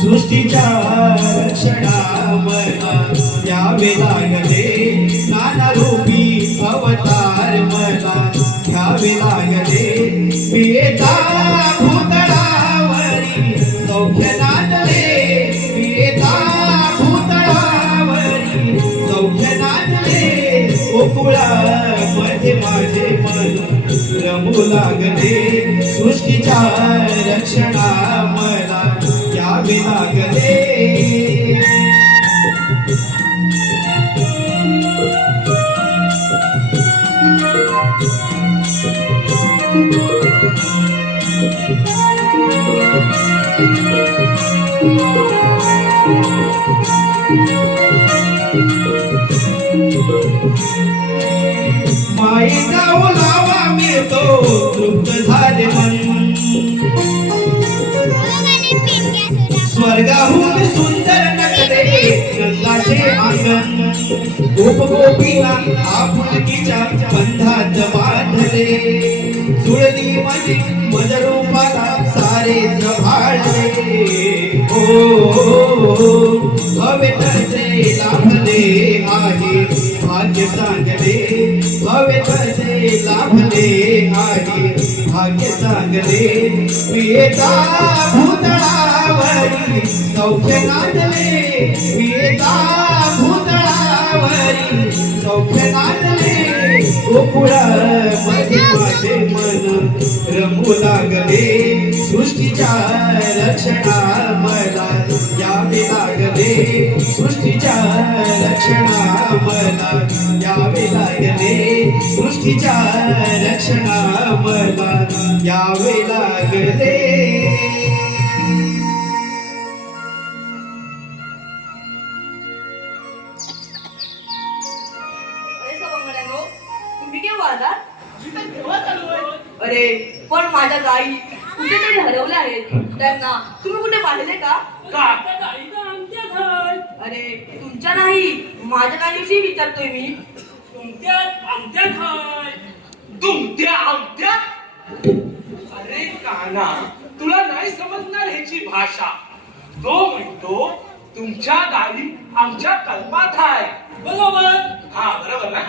सृष्टीच्या रक्षणामला द्यावे लागले, नाना रूपी अवतार मला घ्यावे लागले. पिता भूतळावरी सौख्य नांदले, पिता भूतळावरी सौख्य नांदले. गोकुळामध्ये माझे मन रमू लागले, सृष्टीच्या रक्षणामला द्यावे लागले. मायेचा ओलावा मिळतो तृप्त झाले मन, स्वर्गाहून सुंदर नटले गंगाचे अंगण. गोप गोपीला आपुलकीच्या बंधात बांधले, जुळली माझी मजरूपाला सारे जभाळले. हवे तसे लाभले आहे भाग्य चांगले, हवे तसे लाभले आहे भाग्य चांगले. पिता भूतळावरी सौख्य नांदले, पिता भूतळावरी सौख्य नांदले. गोकुळामध्ये माझे मन रमू लागले, सृष्टीच्या रक्षणामला यावे लागले, सृष्टीच्या रक्षणामला यावे लागले, सृष्टीच्या रक्षणामला यावे लागले. अरे पण माझ्या गाई कुठेतरी हरवल्या आहेत, त्यांना तुम्ही कुठे पाहिले का? अरे तुमच्या नाही, माझ्या गाईविषयी विचारतोय मी. अरे काना, तुला नाही समजणार ह्याची भाषा. तो म्हणतो तुमच्या गाई आमच्या कल्पात आहे. बरोबर? हा बरोबर ना?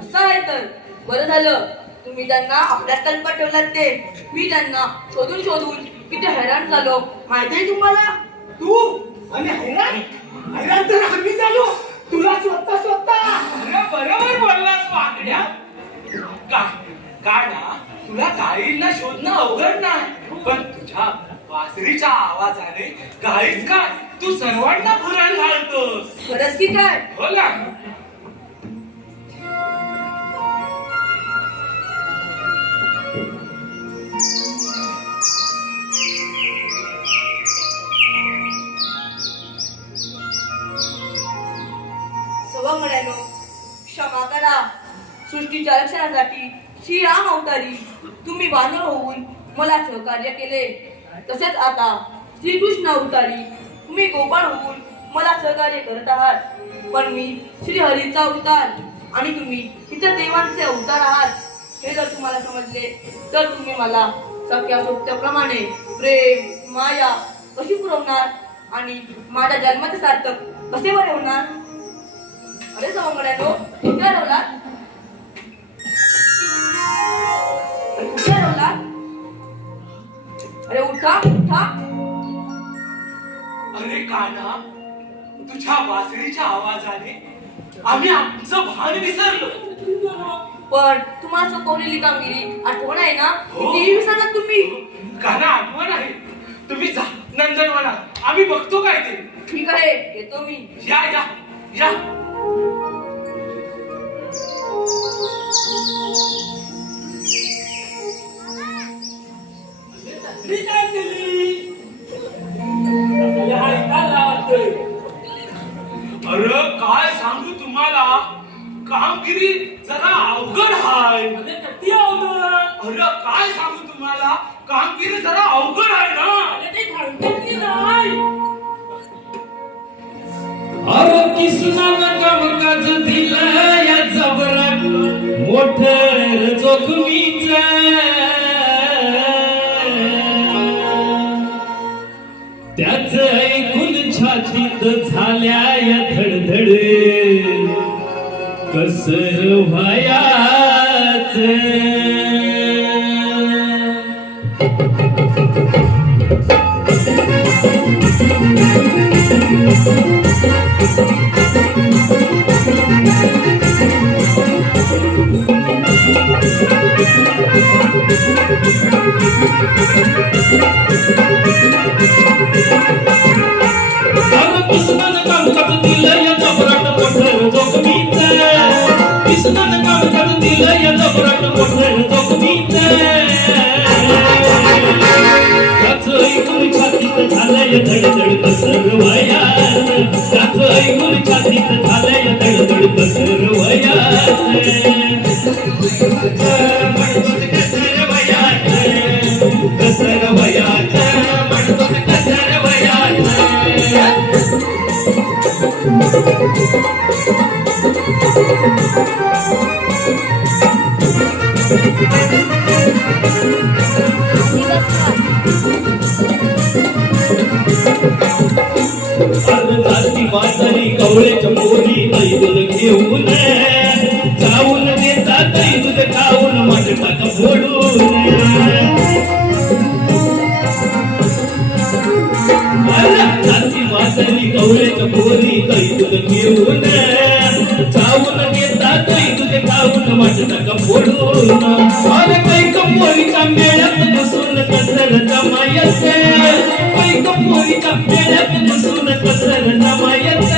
असं आहे तर बरं झालं तुम्ही त्यांना आपल्या कल्पात ठेवलात. ते मी त्यांना शोधून शोधून किती हैराण झालो माहितीये तुम्हाला. तू आणि हैराण तर आम्ही झालो तुला स्वतः. अरे बरोबर बोललास पाकड्या. काना, तुला गाईंना शोधणं अवघड नाही, पण तुझ्या वासरीच्या आवाजाने गाईच काय तू सर्वांना पुराण घालतोस. खरंच की काय? हो ना. सवंगड्यानो, क्षमा करा. सृष्टीच्या रक्षणासाठी श्रीराम अवतारी तुम्ही वानर होऊन मला सहकार्य केले, तसेच आता श्रीकृष्ण अवतारी तुम्ही गोपाळ होऊन मला सहकार्य करत आहात. पण मी श्रीहरीचा अवतार आणि तुम्ही इतर देवांचे अवतार आहात. हे जर तुम्हाला समजले तर तुम्ही मला सख्या सोबत्याप्रमाणे प्रेम माया कशी पुरवणार आणि माझ्या जन्माचे सार्थक कसे बरे होणार? अरे सवंगड्यानो, कुठे हरवलात? कुठे हरवलात? अरे उठा उठा. अरे काना, तुझ्या वासरीच्या आवाजाने आम्ही आमचं भान विसरलो. पण तुम्हाला सोपवलेली कामगिरी आठवण आहे ना? ती विसरलात तुम्ही. काना, आठवण आहे. तुम्ही जा नंदनवना, आम्ही बघतो काय ते. ठीक आहे, येतो मी. या या या. अरे काय सांगू तुम्हाला, कामगिरी जरा अवघड आहे. अरे काय सांगू तुम्हाला, कामगिरी जरा अवघड आहे ना. अरे किसनानं कामकाज दिलं या जबरात मोठर जोखमीच त्याच ऐकून छातीत झाल्या या धडधड कसर व्हायाच किसनानं कामकाज दिलं या जबराट मोठर जोखमीच किसनानं कामकाज दिलं या जबराट मोठर जोखमीच त्याच ऐकून छातीत झालंय धडधड कसर वयात त्याच ऐकून छातीत झालंय धडधड कसर वयात म्हणतोच कसर वयात कसर वयात म्हणतोच कसर वयात जाती वाजली कवळेच्या पोरी दूध घेऊन जाऊन देतात दूध खाऊन मटका फोडून जाती वाजली कवळेच्या पोरी दूध घेऊन जाऊन देतात दूध खाऊन मटका फोडून अरे काही कंपोरीच्या मेळ्यात बसून कसर जमायच काही कंपोरीच्या मेळ्यात बसून कसर जमायच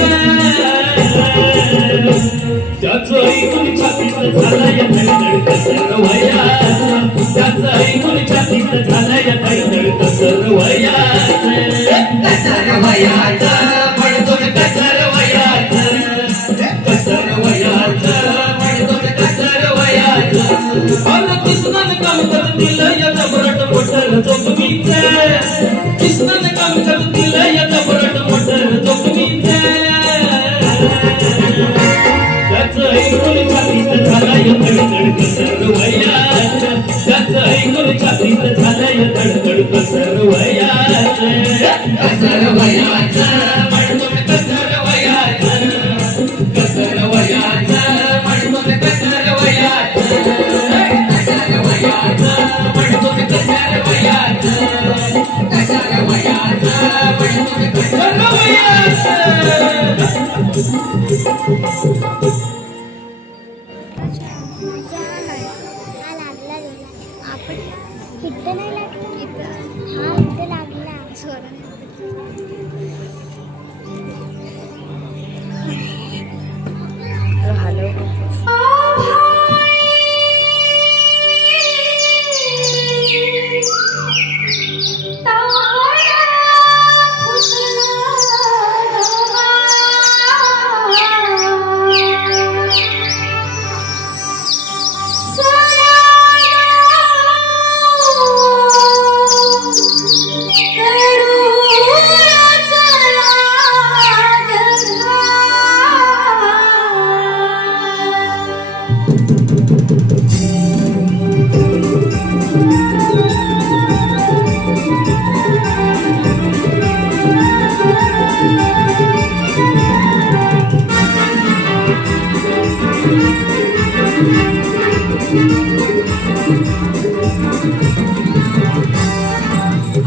त्याच ऐकून छातीत झालाय धडधड कसर वयात त्याच ऐकून छातीत झालाय धडधड कसर वयात कसर वयात म्हणतोय कसर वयात कसर वयात म्हणतोय कसर वयात अरे किसनानं कामकाज दिलं या जबराट मोठर जोखमीच किसनानं कामकाज दिलं या जबराट मोठर जोखमीच त्याच ऐकून छातीत झालाय धडधड कसर वयात त्याच ऐकून छातीत झालाय धडधड कसर वयात कसर वयात म्हणतोय कसर वयात कसर वयात म्हणतोय कसर वयात कसर वयात म्हणतोय कसर वयात कसर वयात म्हणतोय कसर वयात इथं नाही लागला हा इथं लागला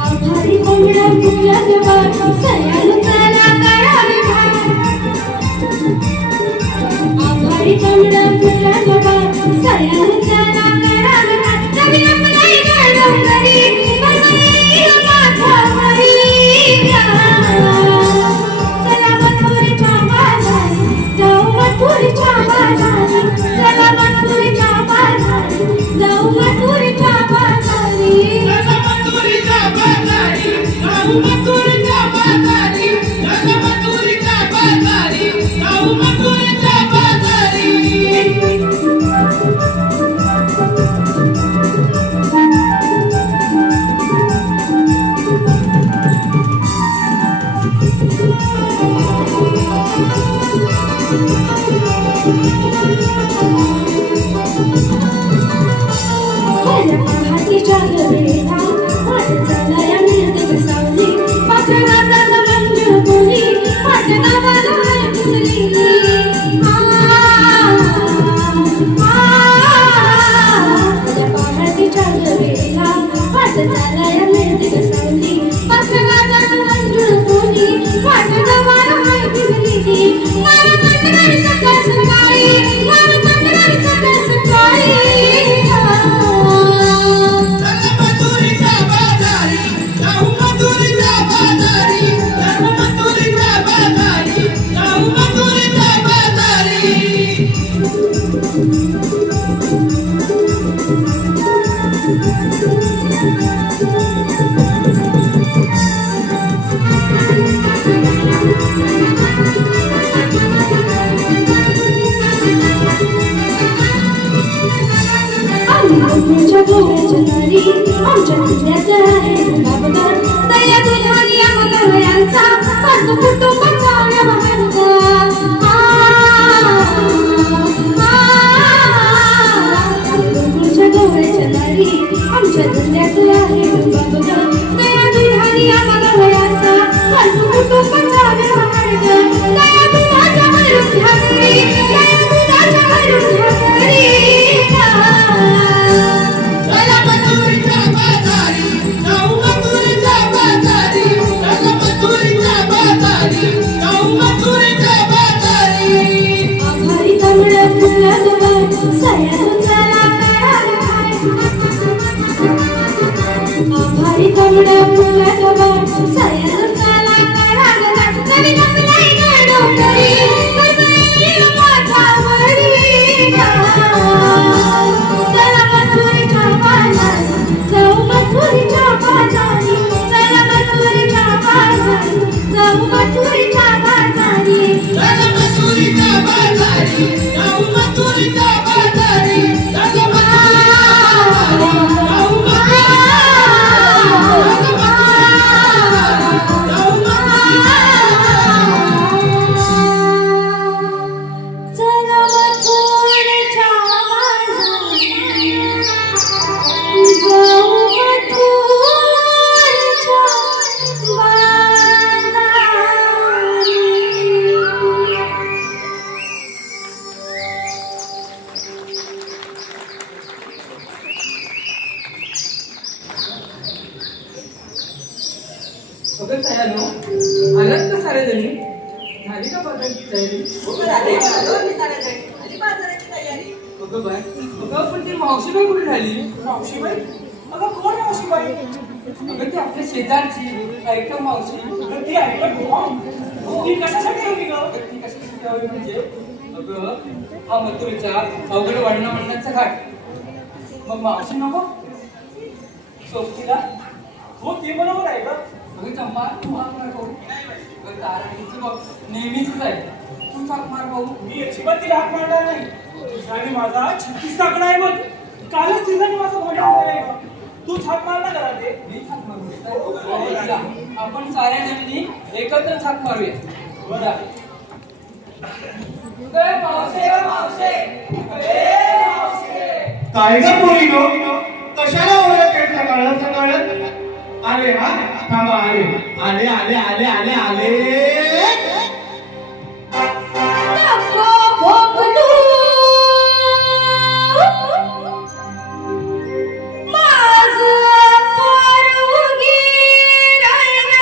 आभारी कोंबडा फुटला जबा सयाला चला करावे आभारी कोंबडा फुटला जबा सयाला चला करावे नवीन आपलाई गडगडी परमई माथावरी चला मथुरीच्या बाजारी जाऊ मथुरीच्या बाजारी चला मथुरीच्या बाजारी जाऊ मथुरीच्या बाजारी पहाटेच्या गवेला वाट चालाया मिळते सावली माझ्या नावाला मंजुळ बोली माझ्या नावाला हाय पुसली पहाटेच्या गवेला वाट चालाया मिळते सावली माझ्या नावाला मंजुळ बोली माझ्या नावाला हाय पुसली मला तक्रारी सकाळ सकाळी मला तक्रारी सकाळ सकाळी चला मथुरेच्या बाजारी जाऊ मथुरेच्या बाजारी जाऊ मथुरेच्या बाजारी जाऊ मथुरेच्या बाजारी आमच्या गोव्याच्या दारी आमच्या जिल्ह्यात आहे बाबा तया दुधारी आम्हाला वयांचा पाच कुटुंबाचा व्यवहार आमच्या गोव्याच्या दारी आमच्या जिल्ह्यात आहे बाबा तया दुधारी आम्हाला वयांचा पाच कुटुंबाचा व्यवहार तया दुधाच्या भरून घागरी तया दुधाच्या भरून घागरी चला मथुरेच्या बाजारी जाऊ मथुरेच्या बाजारी चला मथुरेच्या बाजारी जाऊ मथुरेच्या बाजारी आभारी कमळ फुलत सया तुझा आभारी कमळ फुलत सया तुझा कवी नकलाई गडोरी कसई पाठावरी चला मथुरेच्या बाजारी जाऊ मथुरेच्या बाजारी चला मथुरेच्या बाजारी जाऊ मथुरेच्या बाजारी चला मथुरेच्या बाजारी जाऊ मथुरेच्या बाजारी चला अगं तयानो आलात का सारे जणी झाली का बाजाराची तयारी अगं बाय अगं पण ती मावशीबाई कुठे झाली मावशीबाई अगं कोण मावशीबाई अगं ती आपल्या शेजारची ऐकतो मावशी अगं ती ऐकतो ती कशासाठी होती ग ती कशासाठी हवी म्हणजे अगं हा मथुरेचा अवघड वळणाचा घाट मग मावशी नको सोबतीला हो ते बरोबर आहे का अगं चंपा तू हाक मार भाऊ अगं ताराणीचं बघ नेहमीच आहे तू हाक मार भाऊ मी अजिबात तिला हाक मारणार नाही तुझ्याने माझा 36 आकडा आहे बघ कालच तिच्याने माझं भांडण झालंय बघ तूच हाक मार ना करा ते मी हाक मारू आपण साऱ्या जणी एकत्रच हाक मारूया बरं काय ग पोरीनो कशाला ओरडतेस सकाळ सकाळ अरे हा थांबा आले आले आले आले आले आले नको भोगलू माझं पोरगी राहिलं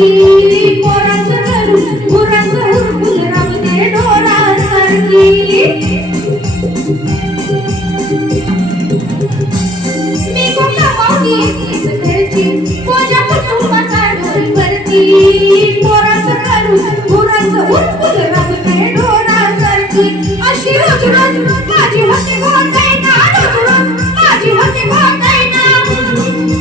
सारखी पोराचं धरून गुराचं हुरपुल राहते ढोरासारखी मी कोणत्या पावली घरची माझ्या कुटुंबाचा ढोल भरती पोराचं धरून गुराचं हुरपुल राहते ढोरासारखी अशी रोज रोज माझी होते गोंडाईना रोज रोज माझी होते गोंडाईना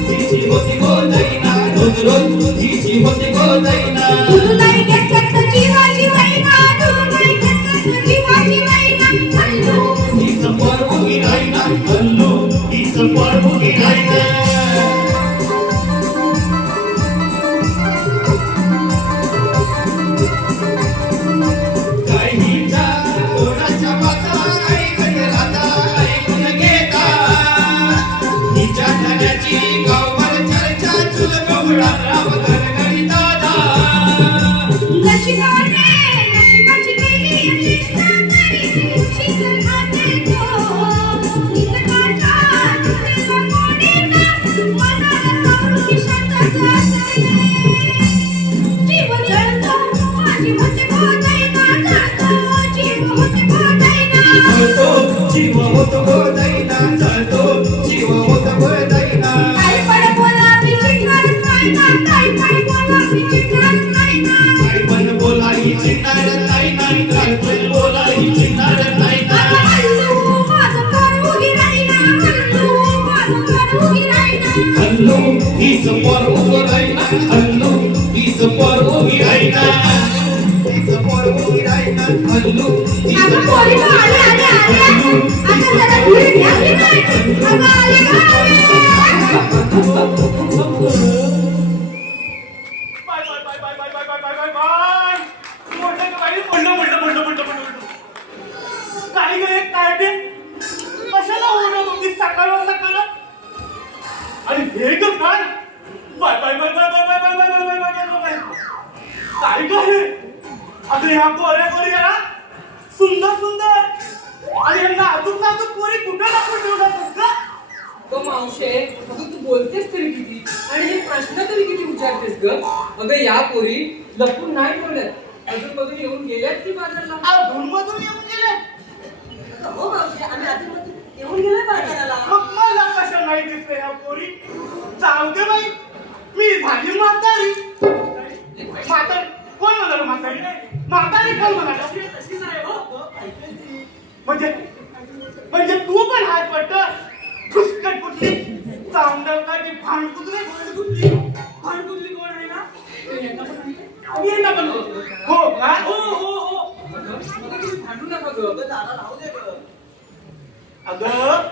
हिची होती गोदाईना रोज रोज हिची होती गोदाईना तुझं नाही घेतलं जीवाची वैना तुझं नाही घेतलं जीवाची वैना हल्लो हिचं पोर उगी राहीना हल्लू हिचं पोर उगी राहीना काहीच्या कोणाच्या बाता ऐकत राहता ऐकून घेता हिच्या ठाण्याची गावभर चर्चा चुल गवडा राम गणगणी दादा नशिबाने नशिबाची केली शिष्टाचारी शिकल हाते तो निकटाच्या तुझ्या कोणीना मनाला समृद्धी शांतता जीव जळतो माझी होते गोदाईना जळतो जीव होते गोदाईना जळतो जीव होत गोदाईना जळतो जीव होत गोदाईना काय पड बोला मी चिंगार नाही ना काय पड बोला मी चिंगार नाही ना काय पण बोलाही चिंतार नाही नाही काय पण बोलाही चिंतार नाही नाही हल्लू माझं घर उभी राहिना हल्लू माझं घर उभी राहिना हल्लू हीच पोर उभं राहीना हल्लू हीच पोर उभी राहीना हीच पोर उभी राहीना हल्लू अगं पोरी आले आले आले आता जरा धीर घ्या की नाही अगं आले bye bye bye bye bye bye bye bye bye bye मोठं काय पडलं काय गे काय ते कशाला ओरडत होती सकाळ सकाळ आणि हे ग काय bye bye bye bye bye bye bye bye bye bye bye bye काय ग हे अगं ह्या पोऱ्या पोरी या सुंदर सुंदर आणि यांना अजून पोरी कुठे दाखवून ठेवतात का तो मावशे अगं तू बोलतेस तरी किती आणि हे प्रश्न तरी किती विचारतेस ग अगं या पोरी लपून नाही ठेवल्यात अजून मधून येऊन गेल्यात की बाजारला अधूनमधून येऊन गेले हो मावशी आम्ही आधी येऊन गेलोय बाजाराला मग मला कशा नाही दिसते ह्या पोरी जाऊ दे बाई मी झाली म्हातारी म्हातारी कोण म्हणाल म्हातारी म्हातारी कोण म्हणाल तशीच आहे हो म्हणजे म्हणजे तू पण हात पडत फुसकट कुठली चांदकाची भांडकुदली भांडकुदली कोण आहे ना आम्ही यांना पण हो का हो हो हो अगं तुम्ही भांडू नका ग दादा राहू दे ग अगं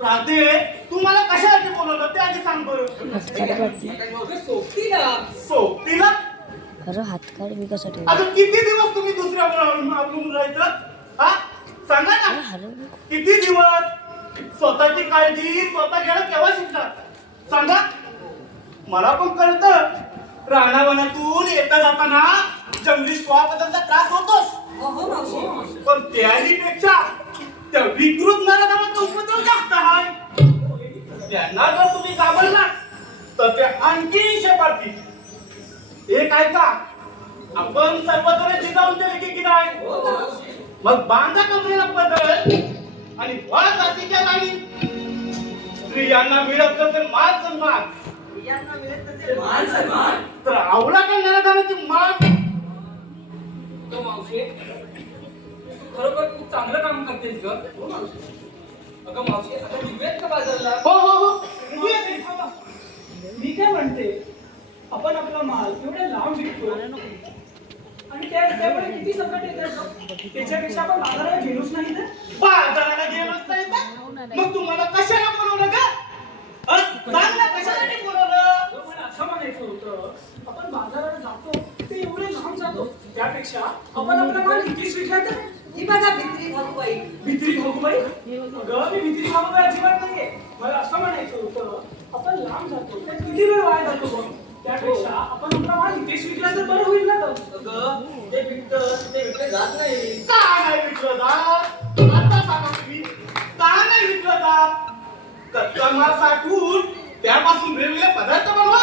राधे तू मला कशासाठी बोलवलं ते आधी सांग बरं अगं सोबतीला सोबतीला खरं हात काढ मी कसं ठेवू अगं किती दिवस तुम्ही दुसऱ्या अवलंबून राहायचं हा सांगा ना हरवलं किती दिवस स्वतःची काळजी स्वतः घ्यायला केव्हा शिकणार सांगा मला पण कळतं रानावनातून येता जाताना जंगली श्वासाचा त्रास होतोच हो मावशी पण त्याही पेक्षा त्या विकृत नराधमाचा उपद्रव जास्त आहे त्यांना जर तुम्ही घाबरला तर ते आणखी शेपारतील एक ऐका आपण सर्वजण जिजाऊन दिले की नाही मग बांधा कमरेला पदर आणि वा जातीच्या राणी स्त्रियांना मिळत तसे मान सन्मान यांना मिळत नसेल मान सन्मान तर आवला का नराधमाची मान तो मावशे खरोखर खूप चांगलं काम करतेस ग अगं मावशे आता निघूयात का बाजारला हो हो हो मी काय म्हणते आपण आपला माल एवढ्या लांब विकतो आणि त्यामुळे किती संकट येतात त्याच्यापेक्षा आपण बाजाराला गेलोच नाही तर बाजाराला गेलोच नाही तर मग तुम्हाला कशाला बोलवलं का सांग ना कशासाठी बोलवलं मला असं म्हणायचं होतं आपण बाजाराला जातो ते एवढे लांब जातो त्यापेक्षा आपण आपला माल कितीच विकला तर ही बघा भित्री भाऊबाई भित्री भाऊबाई अगं मी भित्री भाऊबाई अजिबात नाहीये मला असं म्हणायचं होतं आपण लांब जातो त्यात किती वेळ वाया जातो बघ त्यापेक्षा आपण आपला माल इथेच विकला तर बरं होईल ना अगं ते विकलं जात नाही का नाही विकलं जात आता सांगा तुम्ही का नाही विकलं जात कच्चा माल साठवून त्यापासून वेगवेगळे पदार्थ बनवा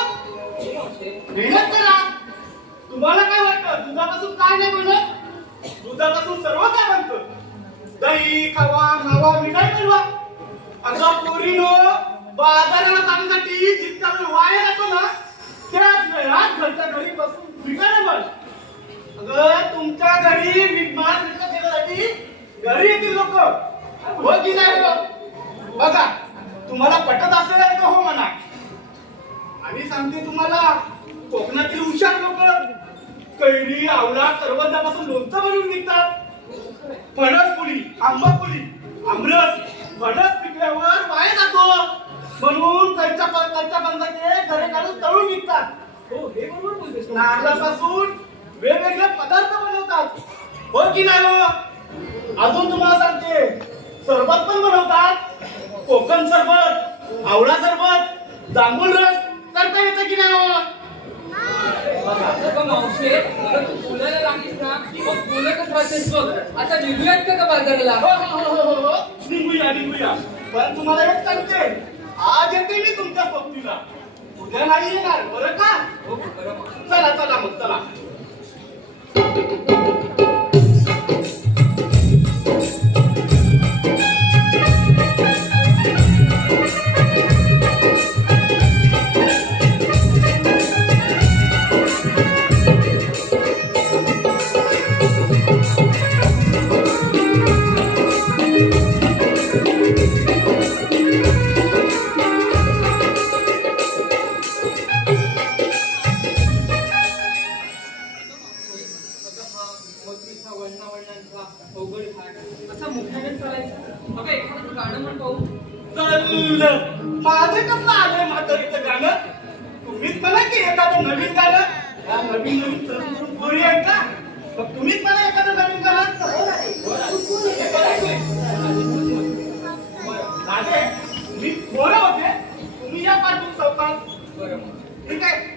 मेहनत करा. तुम्हाला काय वाटतं दुधापासून काय नाही बनत? दुधापासून सर्व काय बनतं. दही, खवा, मावा, मिठाई बनवा. अगं पोरीनो, बाजाराला जाण्यासाठी जितका वेळ वाया जातो ना, त्याच वेळात घरच्या घरी बसून विकायला बस. अगं तुमच्या घरी विकमान विकत घेण्यासाठी घरी येतील लोक. हो की नाही हो? बघा, तुम्हाला पटत असेल तर हो म्हणा. आणि सांगते तुम्हाला, कोकणातील हुशार लोक कैरी, आवळा, करवंदापासून लोणचं बनवून विकतात. फणस पुली, आंबा पुली, आमरस, फणस पिकल्यावर वाया जातो म्हणून कच्च्या पंचाचे घरे काढून तळून विकतात. हो हे बरोबर बोलतेस तू. नारळापासून वेगवेगळे पदार्थ बनवतात. हो की नाही हो? अजून तुम्हाला सांगते, सरबत पण बनवतात. कोकण सरबत, आवळा सरबत, जांभूळ रस करता येतं की नाही हो? अगं मावशे, अगं तू बोलायला लागलीस ना, मग बोलतच राहतेस बघ. आता निघूयात का बाजाराला? हो. निघूया. पण तुम्हाला एक सांगते, आज येते मी तुमच्या सोबतीला, उद्या नाही येणार बरं का? हो बरं मग. चला मग चला. मथुरीचा वळणावळणांचा अवघड घाट असा मुख्याने चालायचा. अगं एखादं गाणं म्हण पाहू. चल, माझं कसं आलंय म्हातारीचं गाणं? तुम्हीच म्हणा की एखादं नवीन गाणं. या नवीन तरुण पोरी आहेत का? मग तुम्हीच म्हणा एखादं नवीन गाणं. राधे, मी पोरं होते, तुम्ही या पाठवून चौकात. बरं मग. ठीक आहे.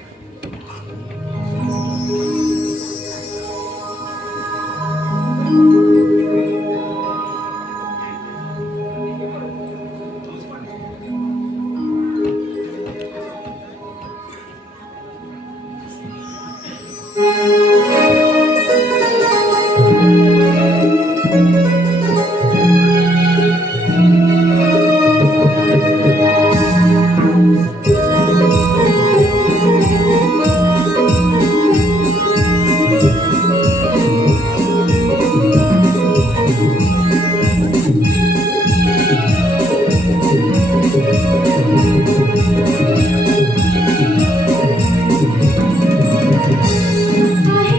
आहे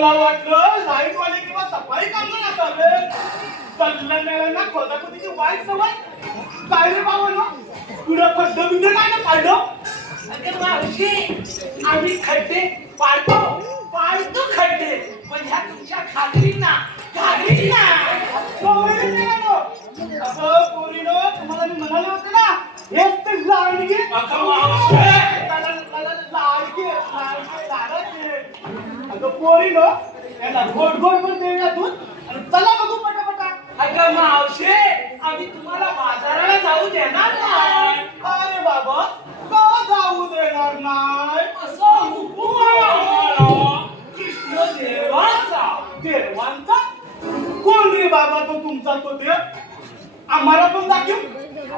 मला वाटलं लाईटवाले किंवा सफाई कामगार असावे. कल्ल्याणाऱ्यांना खोदाखोदीची वाईट सवय. काय रे बाबा तुला खड्ड बिड्ड काय ना पाडलं? अगं मावशी, आम्ही खड्डे पाडतो खड्डे, पण ह्या तुमच्या घागरींना अगं पोरीनो, तुम्हाला मी म्हणाले होते ना, हेच ते लाडके. अगं मावशी, अगं पोरीनो, याला गोड गोड पण देऊया दूध आणि चला बघू पटापटा. अगं मावशी, आम्ही तुम्हाला बाजाराला जाऊ देणार नाही. अरे बाबा, का जाऊ देणार नाही? असा हुकूम आहे आम्हाला कृष्ण देवाचा. देवांचा? कोण रे बाबा तो तुमचा तो देव? आम्हाला पण दाखव,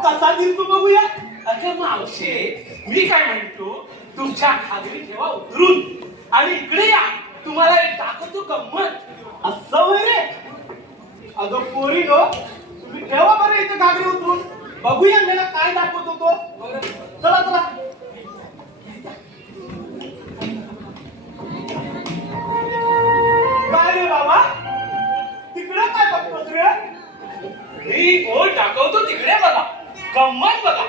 कसा दिसतो बघूया. अगं मावशी, मी काय म्हणतो, तुमच्या घागरी ठेवा उतरून आणि इकडे या, तुम्हाला एक दाखवतो गंमत. असं होय रे? अगं पोरीनो, तुम्ही ठेवा बरं इथे घागरी उतरून, बघूया मला काय दाखवतो तो. चला चला. काय रे बाबा, तिकडे काय बघतोस रे? मी बोट दाखवतो तिकडे बघा, गंमत बघा.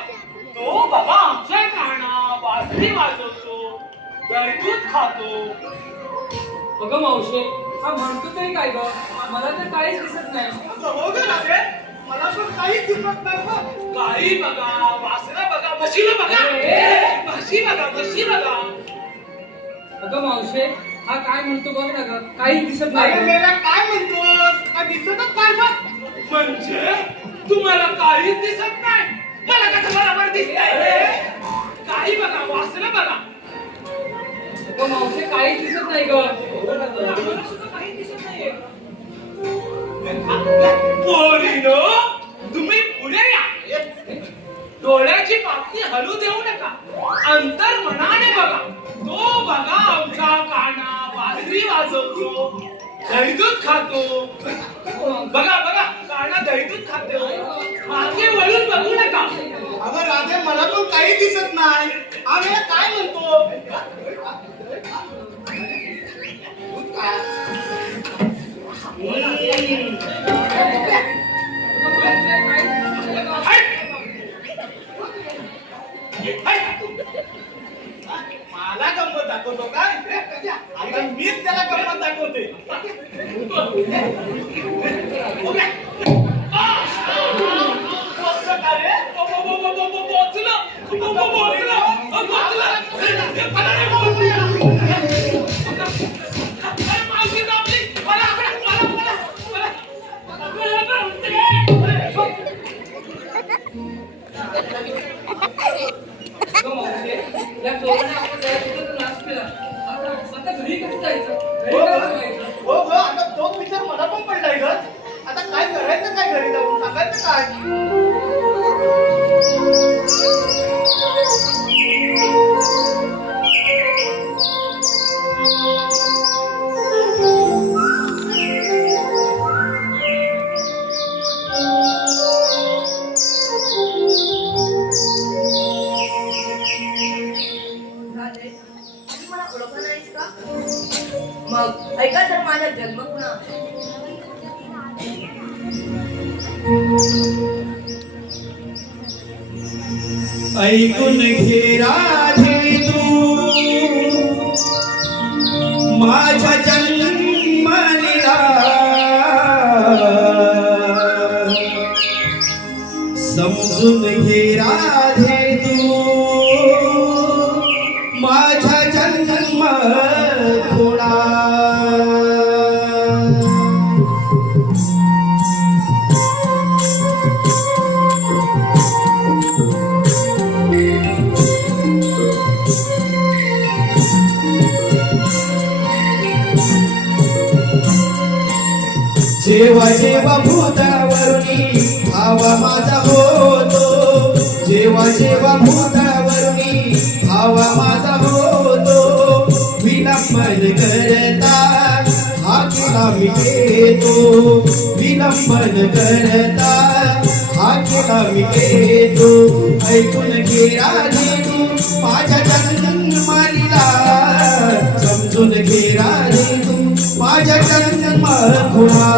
तो बघा आमच्या काना बासरी वाजवतो, दळदूध खातो. बघ मावशे, हा म्हणतो तरी काय ग? मला तर काहीच दिसत नाही. हो गे राजे, मला पण काहीच दिसत नाही बघ. गाई बघा, वासरं बघा, म्हशीला बघा, म्हशी बघा, म्हशी बघा. अगं मावशे, हा काय म्हणतो बघ ना ग, काहीच दिसत अरे नाही. मेला काय म्हणतोस? का दिसतच नाही बघ. म्हणजे तुम्हाला काहीच दिसत नाही? मला कसं बरोबर दिसतंय? गाई बघा, वासरं बघा. अगं मावशे, काहीच दिसत नाही ग. आम्हाला सुद्धा काहीच दिसत नाहीये. पोरीनो, तुम्ही पुढे या. डोळ्याची पापणी हलू देऊ नका, अंतर मनाने बघा. तो बघा आमचा काना बासरी वाजवतो, दहीदूध खातो. बघा बघा, काना दहीदूध खातो. मागे वळून बघू नका. अगं राधे, मला पण काही दिसत नाही. आम्ही काय म्हणतो? मला गंमत दाखवतो काय? आता मीच त्याला गंमत दाखवते. कसं काय रे? अगं मावशे, या चोराने आपण जायचं तर नाश केला. आता घरी कसं जायचं? घरी कसं जायचं? हो ग, आता तोच विचार मला पण पडलाय ग. आता काय करायचं, काय घरी जाऊन सांगायचं काय? राधे, तू मला ओळखलं नाहीस का? मग ऐका तर माझा जन्म पुन्हा. ऐकून घे राधे तू माझ्या जन्मलीला, समजून घे राधे तू माझ्या जन्म थोडा. जेव्हा जेव्हा भूतावरुनी भावा माझा होतो, जेव्हा जेव्हा भूतावरुनी भावा माझा होतो, विलंबन करता हाकेला मी येतो, विलंबन करता हाकेला मी येतो. ऐकून घे राधे तू माझ्या जन्मलीला, समजून घे राधे तू माझ्या जन्म खुणा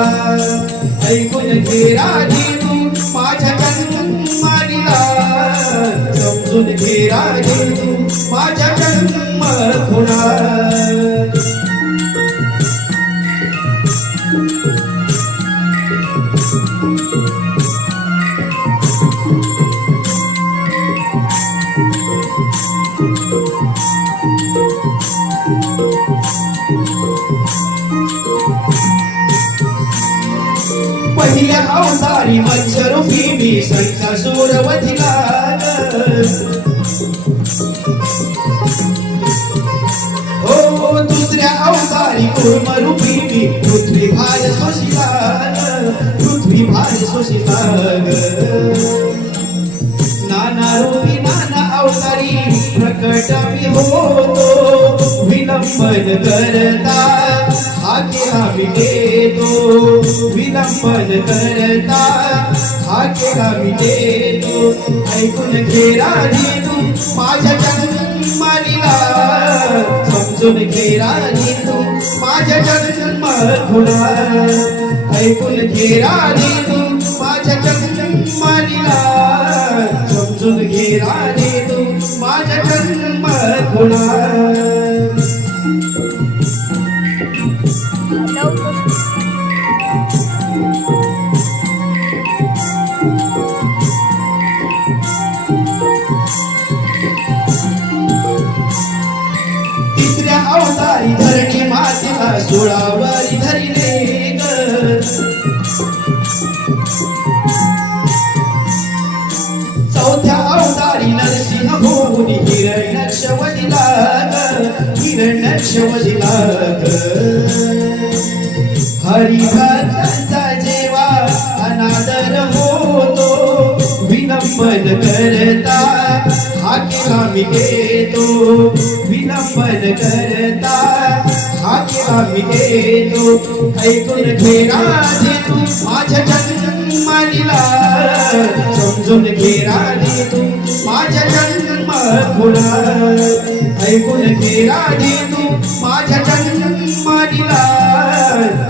ऐकून घे राजे तू माझ्या जन्माला समजून घे राजे तू माझ्या जन्म खुणा पहिल्या अवतारी मत्स्यरूपी मी संसासूर वधिला हो दुसऱ्या अवतारी कूर्मरूपी मी पृथ्वी भार सोशिला पृथ्वी भार सोशिला नाना रूपी नाना अवतारी प्रकट मी होतो विलंबन करता हाके आम्ही देतो विलंबन करता हाके आम्ही देतो ऐकून घे राजे तू माझ्या जन्माला समजून घे राजे तू माझ्या जन्म खुणा ऐकून घे राजे तू माझ्या जन्माला समजून घे राजे तू माझ्या जन्म खुणा तिसऱ्या अवतारी धरणी मातेला सोळावरी धरिले ग चौथ्या अवतारी नरसिंह होऊन हिरण्यक्ष वधिला हिरण्यक्ष वधिला हरिभक्तांचा जेव्हा अनादर होतो विलंबन करता हाके आम्ही घेतो विलंबन करता हाके आम्ही घेतो ऐकून घे राजे तू माझ्या जन्माला समजून घे राजे तू माझ्या जन्म खुणा ऐकून घे राजे तू माझ्या जन्माला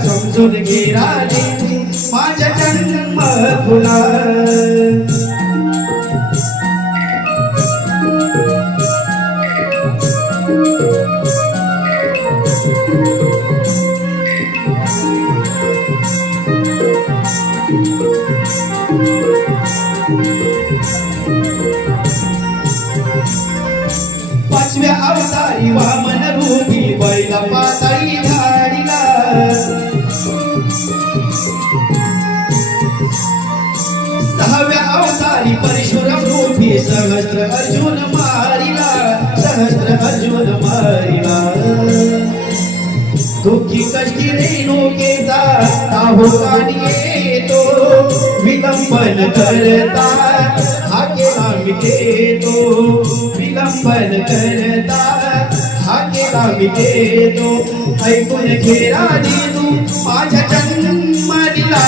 समजून घे राजे तू माझ्या जन्म खुणा पाचव्या अवतारी वामन रूपी बैला पाताळी धाडीला सहाव्या अवतारी परशुराम रूपी सहस्त्र अर्जुन मारिला सहस्त्र अर्जुन मारिला दुःखी कष्टी रेणुकेचा ताहोगानी येतो विलंबन करता हाके आम्ही देतो विलंबन करता हाके आम्ही देतो ऐकून घे राजे तू माझ्या जन्माला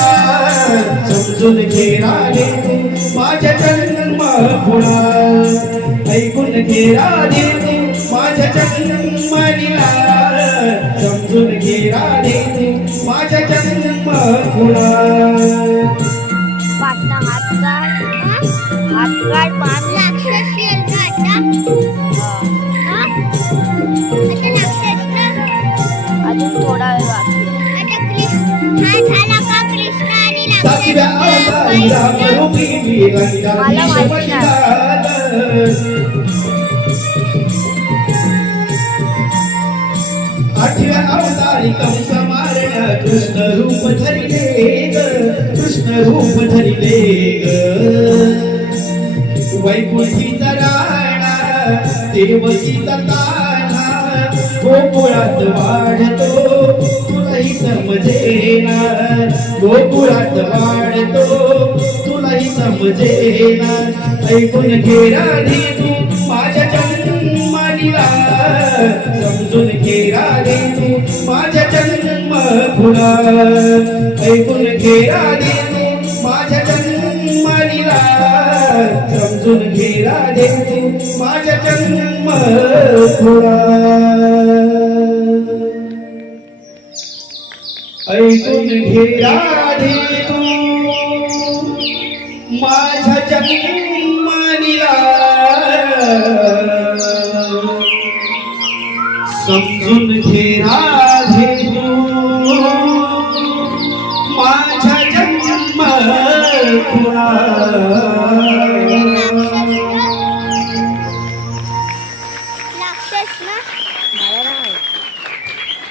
समजून घे राजे तू माझ्या जन्म खुणा ऐकून घे राजे तू माझ्या जन्माला समजून घे राजे तू माझ्या जन्म खुणा पाटणा हात काढ पाच राक्षस अजून थोडा वेळ बाकी सातव्या अवतारी रामरूपी मी रंगाधीश वडिला आठव्या अवतारी कंस मारण्या कृष्ण रूप धरिले ग कृष्ण रूप धरिले ग वैकुंठीचा राणा देवकीचा ताना गोकुळात वाढतो तुलाही समजेना गोकुळात वाढतो तुलाही समजेना ऐकून घे राजे तू माझ्या जन्माला समजून घे राजे तू माझ्या जन्म खुणा ऐकून घे राजे तू माझ्या जन्माला समजून घे राजे तू माझ्या जन्म खुणा ऐकून घे राधे तू माझ्या जन्मनिला समजून घे राधे तू माझ्या जन्म खुणा लागतेस ना मला नाही